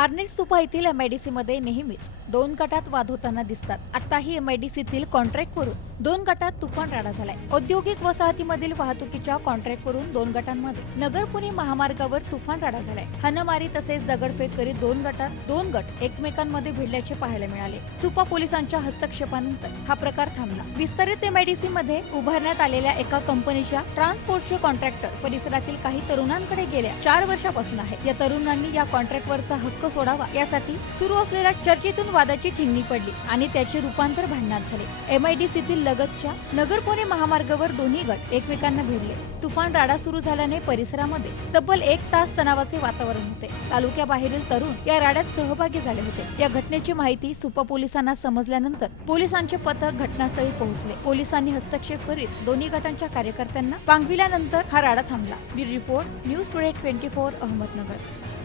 पारनेर सुपा येथील एमआयडीसी मध्ये नेहमीच दोन गटात वाद होताना दिसतात. आताही एमआयडीसीतील कॉन्ट्रॅक्टवरून दोन गटात तुफान राडा झालाय. औद्योगिक वसाहतीमधील वाहतुकीच्या कॉन्ट्रॅक्टवरून दोन गटांमध्ये नगर पुणे महामार्गावर तुफान राडा झालाय. हाणामारी तसेच दगडफेक करीत दोन गट एकमेकांमध्ये भिडल्याचे पाहायला मिळाले. सुपा पोलिसांच्या हस्तक्षेपानंतर हा प्रकार थांबला. विस्तारित एमआयडीसी मध्ये उभारण्यात आलेल्या एका कंपनीच्या ट्रान्सपोर्टचे कॉन्ट्रॅक्टर परिसरातील काही तरुणांकडे गेल्या 4 वर्षापासून आहे. या तरुणांनी या कॉन्ट्रॅक्टवरचा हक्क सोडावा यासाठी सुरू असलेल्या चर्चेतून वादाची ठिणगी पडली आणि त्याचे रूपांतर भांडणात झाले. एमआयडीसीतील लगतच्या नगर पुणे महामार्गावर दोन्ही गट एकमेकांना भिडले. तुफान राडा सुरू झाल्याने परिसरामध्ये तब्बल 1 तास तणावाचे वातावरण होते. तालुक्याबाहेरील तरुण या राड्यात सहभागी झाले होते. या घटनेची माहिती सुपा पोलिसांना समजल्यानंतर पोलिसांचे पथक घटनास्थळी पोहोचले. पोलिसांनी हस्तक्षेप करीत दोन्ही गटांच्या कार्यकर्त्यांना पांगविल्यानंतर हा राडा थांबला. Bureau report, news today 24 Ahmednagar.